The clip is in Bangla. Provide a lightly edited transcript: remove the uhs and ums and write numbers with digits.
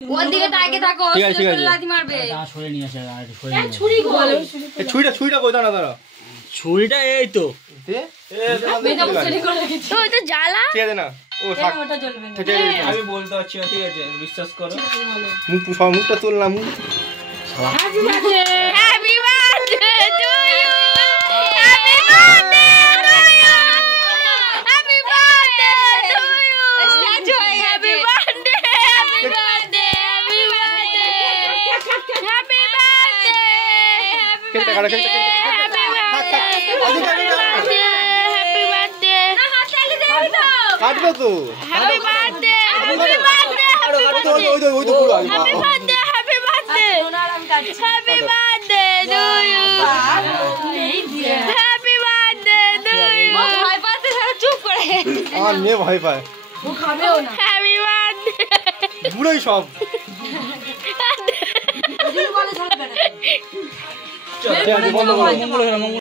ওর দিকে তাকিয়ে থাকো, লাথি মারবে। সরে নিয়ে আসে, ছুরি বলো, ছুরিটা কই? দাঁড়া দাঁড়া, ছুরিটা এই তো দে, ওই তো জ্বালা। ঠিক আছে না, ও থাক, ওটা জ্বলবে না। আমি বলতে পারছি না, ঠিক আছে বিশ্বাস করো। মুখটা তুললাম। Happy birthday, happy birthday to you, happy birthday to you, happy birthday to you. Start হয়ে গেছে। Happy birthday, happy birthday, happy birthday, happy birthday, কেকটা কাটা, কেকটা হ্যাপি বার্থডে। না হাত চালিয়ে দেই তো। কাটবে তো। Happy birthday, happy birthday, happy birthday, ওই তো পুরো আগে। Happy birthday, happy birthday, happy birthday to you, happy birthday to you. ভয় পাচ্ছে, চুপ করে। আমার মেয়ে ভয় পায়, ও খাবেও না। Happy birthday. বুড়োই সব। যদি বলে ঝগড়া। চল বন্ধ করো।